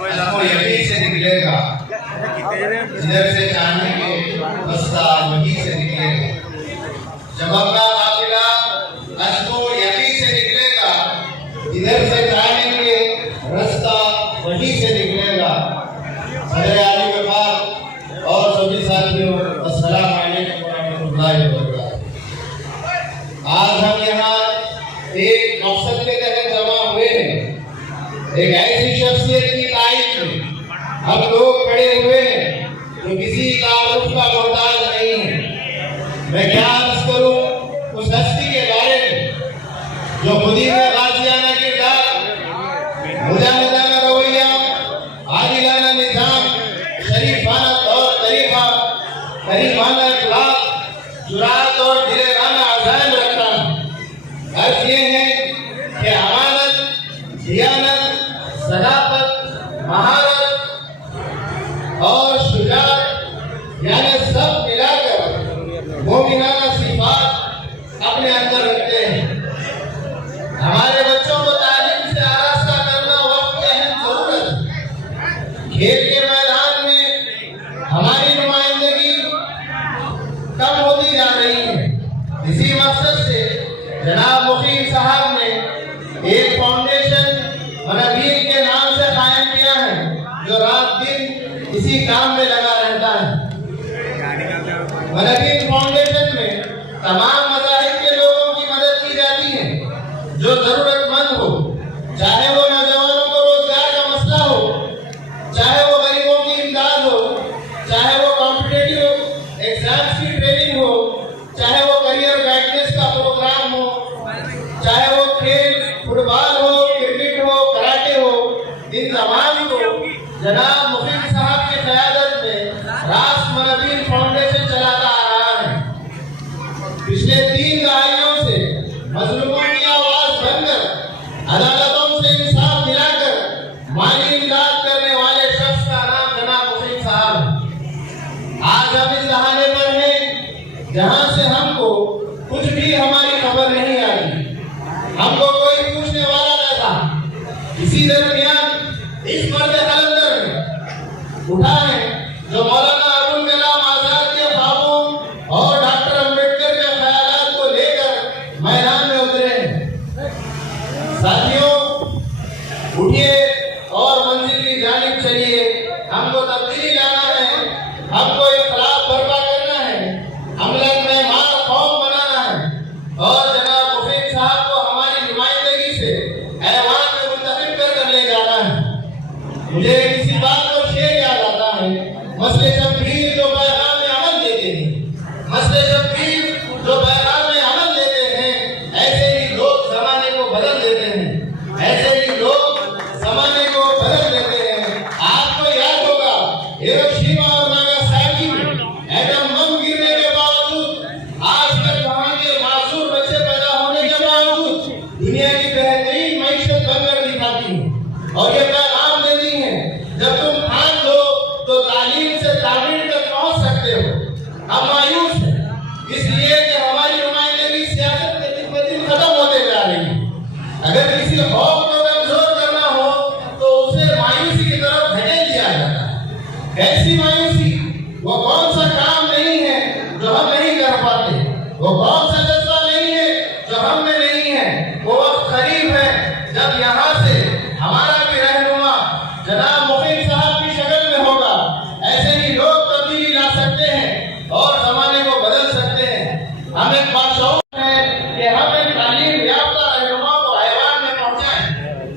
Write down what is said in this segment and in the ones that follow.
उसको यहीं से निकलेगा, जिधर से चांदनी के रास्ता वहीं से निकलेगा। जब आपका काफिला उसको यहीं से निकलेगा, जिधर से चांदनी के रास्ता वहीं से निकलेगा। मेरे आने के बाद और सभी साथियों, अस्सलाम वालेकुम व रहमतुल्लाहि व बरकातहू। आज हम यहाँ एक मकसद के तहत जमा हुए हैं। एक ऐसी शख्सियत की तारीफ में हम लोग खड़े हुए हैं जो किसी तारुफ का मोहताज नहीं है। मैं क्या अर्ज करूं उस हस्ती के बारे में जो खुदी में गाजियाना किरदार, मुजाहिदाना रवैया, आदिलाना निजाम, शरीफाना तौर तरीका, करीमाना इखलाक, जुरात और दिलेराना अज़ाइम रखता है। अर्ज ये है कि अमानत, दियानत, सदाकत, महारत और शुजाअत यानी सब मिलाकर मोमिनाना सिफात अपने अंदर रखते हैं। हमारे बच्चों को तालीम से आरास्ता करना वक्त की अहम जरूरत है। खेल के मैदान में हमारी नुमाइंदगी कम होती जा रही है। इसी मकसद से जनाब मुफीद साहब ने एक फाउंडेशन मनवीर के नाम से कायम किया है, जो रात दिन इसी काम में लगा रहता है। मनवीर फाउंडेशन में तमाम मज़ाहिब के लोगों की मदद की जाती है जो जरूरतमंद हो, चाहे वो नौजवानों को रोजगार का मसला हो, चाहे वो गरीबों की इमदाद हो, चाहे वो कॉम्पिटिटिव एग्जाम्स की ट्रेनिंग हो, चाहे वो करियर गाइडेंस का प्रोग्राम हो, चाहे वो खेल फुटबॉल हो, क्रिकेट हो, कराटे हो। इन तमाम को जनाब मुफीद साहब की क़यादत में रास मनवीर फाउंडेशन चलाता आ रहा है। पिछले 3 दहाइयों से मजलूमों की आवाज बनकर, अदालतों से इंसाफ दिलाकर माली इमदाद करने वाले शख्स का नाम जनाब मुफीद साहब है। आज हम इस दहाने पर हैं जहां से हमको कुछ भी हमारी खबर नहीं आई, हमको कोई पूछने वाला न था। इसी दरमियान इस मर्द कलंदर ने उठा है जो मौलाना अबुल कलाम आजाद के ख्वाबों और डॉक्टर अम्बेडकर के ख्यालात को लेकर मैदान में उतरे हैं। साथियों, उठिए और मंजिल की जानिब चलिए। हमको तब्दीली लाना है, हमको इख्तिलाफ बर्पा करना है, अमलन में मार कौम बनाना है और जनाब मुफीद साहब को हमारी नुमाइंदगी से ऐवान में मुंतखब कर ले जाना है। मुझे किसी बात को शेर याद आता है, मसले शब्बीर जो पैगाम में अमल देते हैं, मसले शब्बीर जो पैगाम में अमल देते हैं, ऐसे ही लोग जमाने को बदल देते हैं, ऐसे ही लोग जमाने को बदल देते हैं। आपको याद होगा हिरोशिमा और नागासाकी में एटम बम गिरने के बावजूद, आज तक वहां के मासूम बच्चे पैदा होने के बावजूद दुनिया की बेहतरीन मईशत बनकर दिखाती है और ये पैगाम देती है, जब तुम ठान लो तो तालीम से तामीर तक पहुंच सकते हो। हम मायूस हैं इसलिए कि हमारी नुमाइंदगी सियासत के दिन ब दिन खत्म होते जा रही है। अगर किसी खौफ को कमजोर करना हो तो उसे मायूसी की तरफ धकेल दिया जाता है। कैसी मायूसी? वो कौन सा काम नहीं है जो हम नहीं कर पाते, वो कौन सा जज्बा नहीं है जो हम में नहीं है। वो वक्त करीब है जब यहाँ से हमारा भी रहनुमा जनाब मुफीद साहब की शक्ल में होगा। ऐसे ही लोग तब्दीली ला सकते हैं और जमाने को बदल सकते हैं। हम एक बादशाह है कि हम एक तालीम याफ्ता रहनुमा को ऐवान में पहुंचाएं।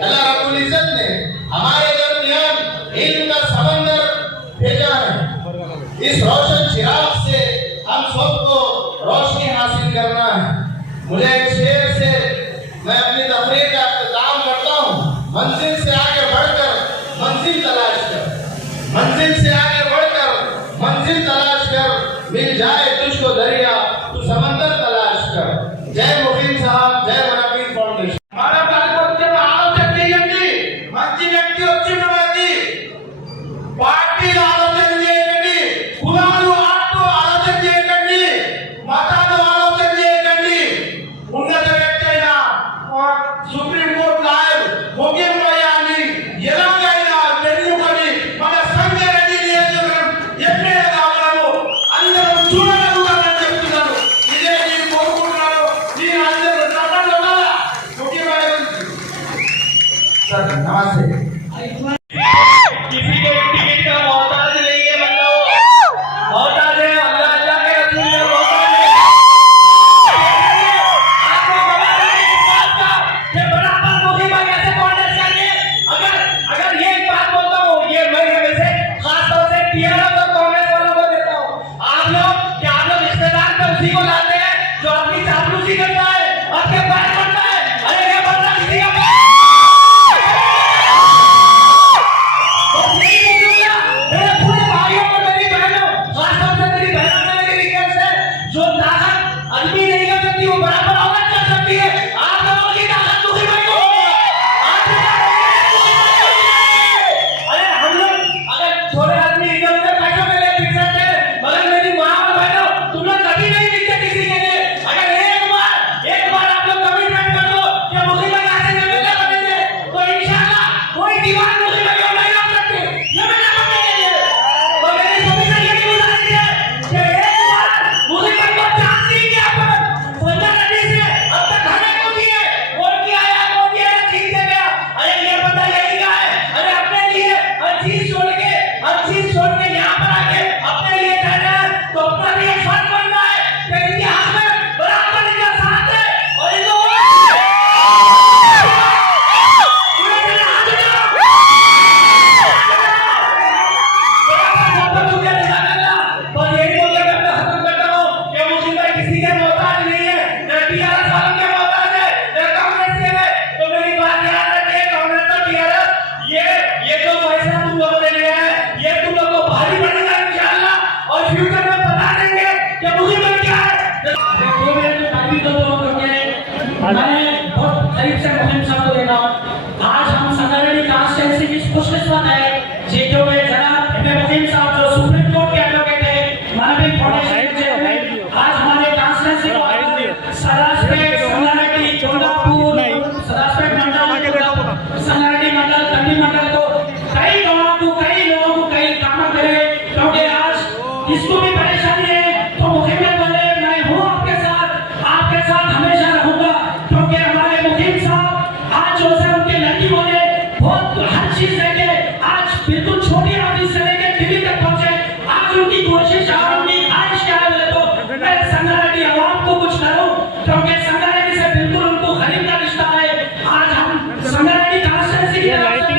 अल्लाह रब्बुल इज्जत ने हमारे दरमियान इल्म का समंदर भेजा है। इस रोशन चिराग से हम सबको रोशनी हासिल करना है। मुझे एक शेर से मैं अपनी तकरीर का इख्तिताम करता हूँ। मंजिल से आगे बढ़कर मंजिल तलाश कर, मंजिल से आगे बढ़कर मंजिल तलाश कर, मिल जाए तुझको दरिया तू समंदर तलाश कर। जय मुफीद साहब, जय मनवीर फाउंडेशन। हमारा कार्यक्रम आलोचक చేయండి, మంచి వ్యక్తి వచ్చిన వారికి పార్టీల ఆలోచన చేయండి, కులాలు ఆటో ఆలోచన చేయండి, మతాలు ఆలోచన చేయండి। ఉన్నత వ్యక్తి అయినా సుప్రీం కోర్టు లాయర్ ముగింపు అయ్యాన్ని ఎలాగైనా लोग कि आप लोग रिश्तेदार पे उसी को लाते हैं जो अपनी चापलूसी करता है, आपके पैर पड़ता है। अरे ये बंदा किसी का मेरे पूरे भाइयों और मेरी बहनों, खासतौर से मेरी बहनों ने मेरी रिक्वेस्ट है, जो ताकत आदमी नहीं कर सकती वो बराबर औरत कर सकती है। आप लोगों की ताकत दूसरी भाई को होगी। अरे हम लोग अगर थोड़े आदमी इधर उधर पैसों के लिए बिक सकते हैं, मगर मेरी माँ और बहनों तुम लोग कभी नहीं बिकते किसी के लिए। अगर एक बार आप लोग कमिटमेंट कर दो कि मुस्लिम भाई ऐसे जमीन बनेंगे तो इंशाल्लाह कोई दीवार मुस्लिम भाई को नहीं रोक सकती। ये मैं बहुत करीब से मुहिम साहब को देखा। आज हम संगारेड्डी कॉन्स्टिट्यूएंसी की खुशकिस्मत है जी जो वे जनाब मुहिम साहब जो सुप्रीम कोर्ट के एडवोकेट है, मानवीय फाउंडेशन के आज हमारे कॉन्स्टिट्यूएंसी को सरासपेट संगारेड्डी कोल्हापुर सरासपेट मंडल संगारेड्डी मंडल तंडी मंडल को कई लोगों को कई काम करे, क्योंकि आज इसको भी परेशानी है तो मुहिम में बोले मैं हूँ आपके साथ हमेशा रहूंगा। क्योंकि हमारे मुखिम साहब आज जो से उनके लड़की बोले बहुत हर चीज लेके आज बिल्कुल छोटी आदमी से लेके दिल्ली तक पहुंचे। आज उनकी कोशिश और उनकी ख्वाहिश क्या है बोले तो मैं संगारेड्डी आवाम को कुछ करूं, क्योंकि संगारेड्डी से बिल्कुल उनको गरीब का रिश्ता है। आज हम संगारेड्डी कॉन्स्टिट्यूएंसी की तरफ से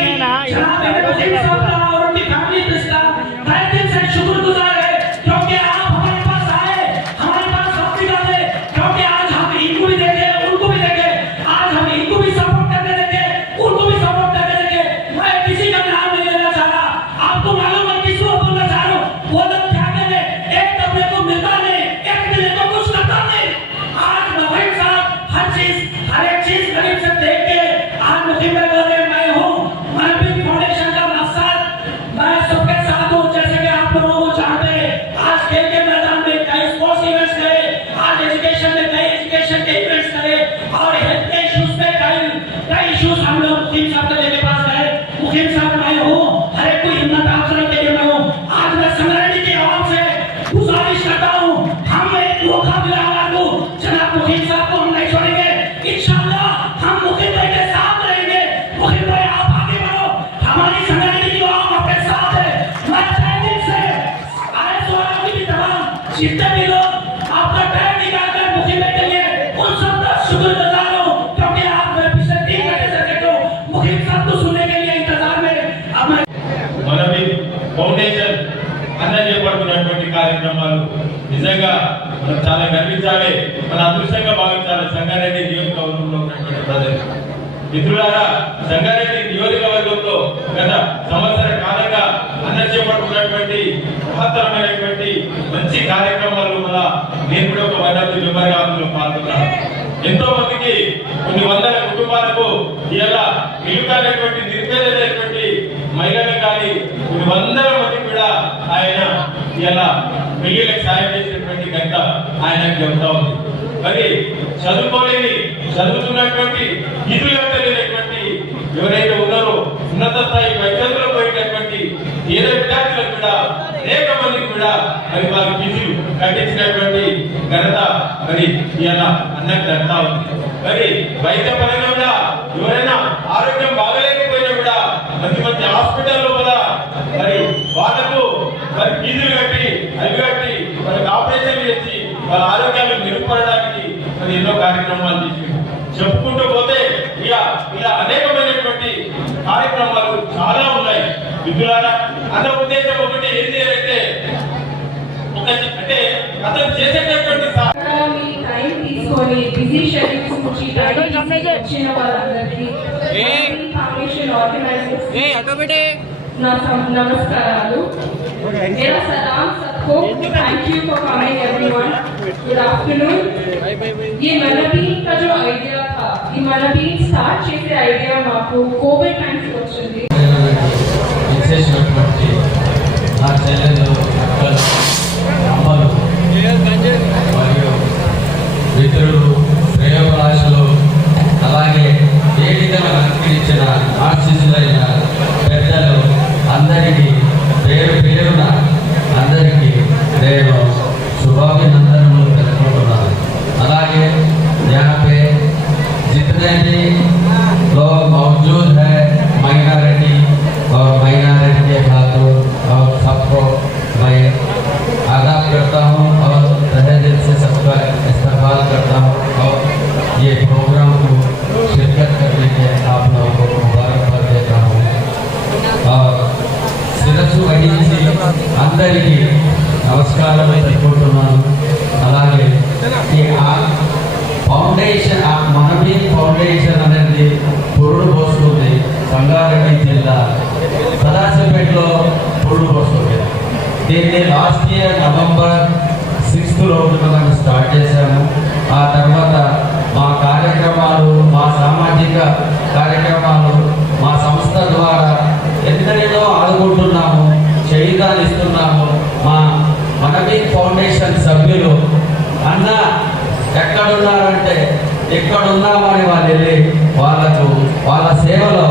जनाब मुखिम साहब का और उनकी फैमिली रिश्ता तहे दिल से शुक्रगुजार है, क्योंकि आप हमारे पास आए, हमारे पास वक्त निकाले, क्योंकि आज हम इनको भी देखे उनको भी देखे, आज हम इनको भी सपोर्ट करने लगे उनको भी सपोर्ट करने लगे। मैं किसी का नाम नहीं लेना चाह रहा, आपको मालूम है किसको बोलना चाह रहा हूँ। वो लोग क्या कहते हैं, एक तबले को मिलता नहीं, एक दिले को कुछ करता नहीं। आज मुखिम साहब हर एक चीज गरीब से देख के आज मुखिम में बोले मैं हूँ मानवीय फाउंडेशन का मकसद मैं सबके साथ हूँ। जैसे कि आप लोगों को जानते हैं आज खेल के मैदान में कई स्पोर्ट्स इवेंट्स करे, आज एजुकेशन में कई एजुकेशन के इवेंट्स करे और हेल्थ के इश्यूज पे कई इश्यूज हम लोग मुखिम साहब के पास गए। मुखिम साहब मैं हूँ, हर एक को हिम्मत अफसर के लिए मैं हूँ। आज मैं संगारेड्डी के आवाम से गुजारिश करता हूँ, हम एक मौका दिला आपको, जनाब मुखिम साहब को हम नहीं छोड़ेंगे। इंशाल्लाह हम मुखिम भाई के साथ रहेंगे। मुखिम भाई आप आगे बढ़ो, हमारी संगारेड्डी की आवाम आपके साथ है। मैं तहे दिल से आए वालों की भी तमाम जितने भी लोग आपका टाइम निकालकर मुखिम भाई के लिए उन सबका शुक्रगुजार हूँ, क्योंकि आप मैं पिछले 3 घंटे से देखो मुखिम साहब को सुनने के लिए इंतजार में अब मैं मानवीय फाउंडेशन అన్న చేపడుతున్నటువంటి కార్యక్రమాలు నిజంగా మనం చాలా గర్వించాలి, మన అదృష్టంగా భావించాలి సంగారెడ్డి నియోజకవర్గంలో ఉన్నటువంటి ప్రజలు. మిత్రులారా, సంగారెడ్డి నియోజకవర్గంలో గత సంవత్సర కాలంగా అన్న చేపడుతున్నటువంటి మహత్తరమైనటువంటి మంచి కార్యక్రమాలు మన నేను కూడా ఒక మైనారిటీ మెంబర్గా అందులో పాల్గొన్నాను. ఎంతో మందికి కొన్ని వందల కుటుంబాలకు ఇలా ఇల్లు కానటువంటి నిరుపేదైనటువంటి మహిళలు కానీ కొన్ని వందల మంది కూడా ఆయన ఇలా పెళ్లిళ్ళకి సాయం చేసినటువంటి ఘనత ఆయనకు చెబుతా ఉంది. మరి చదువుతున్నటువంటి నిధులు కట్టలేనటువంటి ఎవరైతే ఉన్నారో ఉన్నత స్థాయి వైద్యుల్లో పోయినటువంటి పేద విద్యార్థులకు కూడా అనేక మందికి కూడా మరి వారి ఫీజులు కట్టించినటువంటి ఘనత మరి ఇలా అన్నకు జరుగుతా ఉంది. మరి వైద్య పరంగా కూడా ఎవరైనా ఆరోగ్యం బాగలేకపోయినా కూడా మంచి హాస్పిటల్లో కూడా మరి వాళ్ళకు మరి ఫీజులు కట్టి అవి కట్టి వాళ్ళకి ఆపరేషన్లు చేసి వాళ్ళ ఆరోగ్యాన్ని మెరుగుపడడానికి మరి ఎన్నో కార్యక్రమాలు చేసి చెప్పుకుంటూ పోతే ఇలా అనేకమైనటువంటి కార్యక్రమాలు చాలా ఉన్నాయి. విద్యులారా అన్న ఉద్దేశం ఒకటి ఏంటి అంటే అంటే అతను చేసేటటువంటి మీ టైం తీసుకొని బిజీ షెడ్యూల్స్ నుంచి టైం వచ్చిన వాళ్ళందరికీ ఫౌండేషన్ ఆర్గనైజర్స్ నమస్కారాలు. मेरा सलाम सबको. Thank you for coming everyone. Good afternoon. ये मनबी का जो आइडिया था, ये मनबी स्टार्ट చేసే ఐడియా మాకు కోవిడ్ టైమ్స్ వచ్చింది. విశేషమైనటువంటి నా చెల్లెలు అక్కలు అమ్మలు మరియు మిత్రులు శ్రేయోభిలాషులు అలాగే వేదికను అలంకరించిన ఆశీస్సులైన పెద్దలు అందరికీ పేరు పేరున అందరికీ నేను శుభాభినందనలు తెలుపుకుంటున్నాను. అలాగే यहाँ पे जितने भी लोग मौजूद है माइनॉरिटी और माइनॉरिटी के खातों और सबको मैं आदाब करता हूँ और तहे दिल से सबका इस्तेमाल करता हूँ और ये प्रोग्राम को शिरकत करने के आप लोगों को मुबारकबाद देता हूँ. और శిరస్సు వహించి అందరికీ నమస్కారం తెలుపుకుంటున్నాను. అలాగే ఈ ఫౌండేషన్ మనబీ ఫౌండేషన్ అనేది పురుడు పోస్తుంది. సంగారెడ్డి జిల్లా సదాశివపేటలో పురుడు పోస్తుంది. దీన్ని లాస్ట్ ఇయర్ నవంబర్ 6th రోజున మనం స్టార్ట్ చేశాము. ఆ తర్వాత మా కార్యక్రమాలు, మా సామాజిక కార్యక్రమాలు మా సంస్థ ద్వారా ఎందరిలో ఆదుకుంటున్నాము, చేయుతానిస్తున్నాము. మా మనబీ ఫౌండేషన్ సభ్యులు అన్న ఎక్కడున్నారంటే ఎక్కడున్నామని వాళ్ళు వెళ్ళి వాళ్ళ సేవలో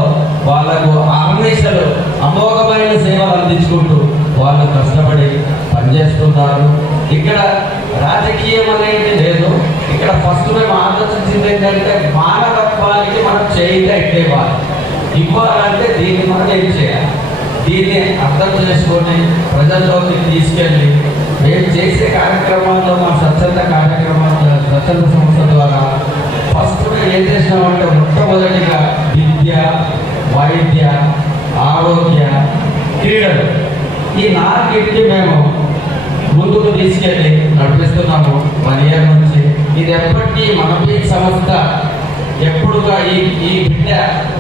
వాళ్ళకు ఆర్గనైజర్లు అమోఘమైన సేవలు అందించుకుంటూ వాళ్ళు కష్టపడి పనిచేస్తున్నారు. ఇక్కడ రాజకీయం అనేది లేదు. ఇక్కడ ఫస్ట్ మేము ఆలోచించింది ఏంటంటే మానవత్వానికి మనం చేయితే ఇవ్వాలి. ఇవ్వాలంటే దీన్ని మనం ఏం చేయాలి, దీన్ని అర్థం చేసుకొని ప్రజల్లోకి తీసుకెళ్ళి మేము చేసే కార్యక్రమాల్లో మా స్వచ్ఛంద సంస్థ ద్వారా ఫస్ట్ మేము ఏం చేసినామంటే మొట్టమొదటిగా విద్య, వైద్య, ఆరోగ్య, క్రీడలు ఈ 4టికి మేము ముందుకు తీసుకెళ్ళి నడిపిస్తున్నాము 1 year నుంచి. ఇది ఎప్పటికీ మనబీ సంస్థ ఎప్పుడుగా ఈ బిడ్డ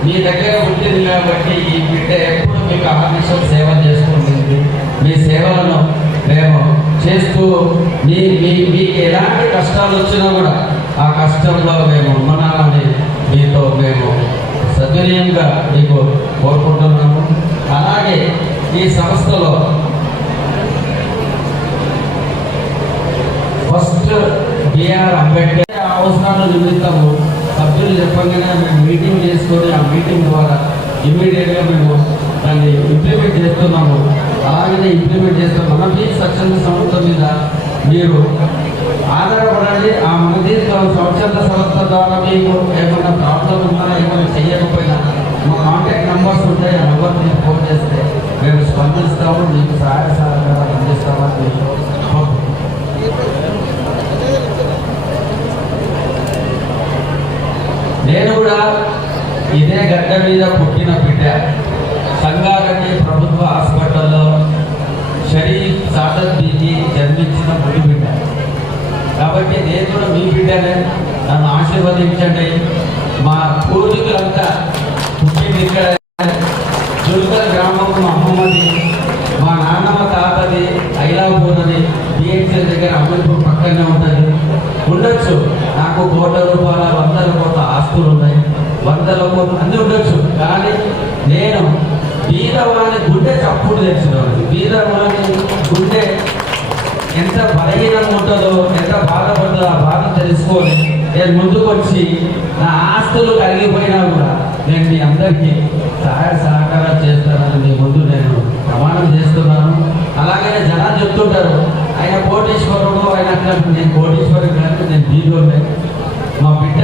మీ దగ్గర ఉంటుంది కాబట్టి ఈ బిడ్డ ఎప్పుడు మీకు ఆర్గనైజేషన్ సేవ చేసుకుంటుంది. మీ సేవలను మేము చేస్తూ మీకు ఎలాంటి కష్టాలు వచ్చినా కూడా ఆ కష్టంలో మేము ఉన్నామని మీతో మేము సద్వినయంగా మీకు కోరుకుంటున్నాము. అలాగే ఈ సంస్థలో ఫస్ట్ బిఆర్ అంబేద్కర్ అవసరాల నిమిత్తము సభ్యులు చెప్పగానే మేము మీటింగ్ చేసుకొని ఆ మీటింగ్ ద్వారా ఇమ్మీడియట్గా మేము దాన్ని ఇంప్లిమెంట్ చేస్తున్నాము. అలాగే ఇంప్లిమెంట్ చేస్తాం. మనబీ స్వచ్ఛంద సంస్థ మీద మీరు ఆధారపడండి. ఆ మనబీ స్వచ్ఛంద సంస్థ ద్వారా మీకు ఏమైనా ప్రాబ్లం ఉన్నా, ఏమైనా చేయకపోయినా మా కాంటాక్ట్ నెంబర్స్ ఉంటాయి. ఆ నెంబర్ మీరు ఫోన్ చేస్తే మేము స్పందిస్తాము, మీకు సహాయ సహకారాలు అందిస్తామని మీకు నేను కూడా ఇదే గడ్డ మీద పుట్టిన బిడ్డ. సంగారెడ్డి ప్రభుత్వ హాస్పిటల్లో షరీఫ్ సాదత్ బీకి జన్మించిన ముడి బిడ్డ కాబట్టి నేను కూడా మీ బిడ్డనే. నన్ను ఆశీర్వదించండి. మా పూర్వీకులంతా పుట్టింది ఇక్కడ జుల్కల్ గ్రామం మహమ్మది. మా నాన్నమ్మ తాతది ఐలాపూర్ అని బిహెచ్ఎల్ దగ్గర అమీర్పూర్ పక్కనే ఉంటుంది. ఉండొచ్చు నాకు ₹1 100 కోట్ల ఆస్తులు ఉన్నాయి, 100 కోట్లు అన్నీ ఉండొచ్చు. కానీ నేను బీదవాని గుండె చప్పుడు తెచ్చినవాడిని. బీదవాని గుండె ఎంత బలహీనంగా ఉంటుందో, ఎంత బాధపడుతుందో ఆ బాధ తెలుసుకొని నేను ముందుకు వచ్చి నా ఆస్తులు కలిగిపోయినా కూడా నేను మీ అందరికీ సహాయ సహకారాలు చేస్తానని మీ ముందు నేను ప్రమాణం చేస్తున్నాను. అలాగే జనాలు చెప్తుంటారు ఆయన కోటీశ్వరుడు, ఆయన నేను కోటీశ్వరుడు కానీ నేను బీదోడే. మా బిడ్డ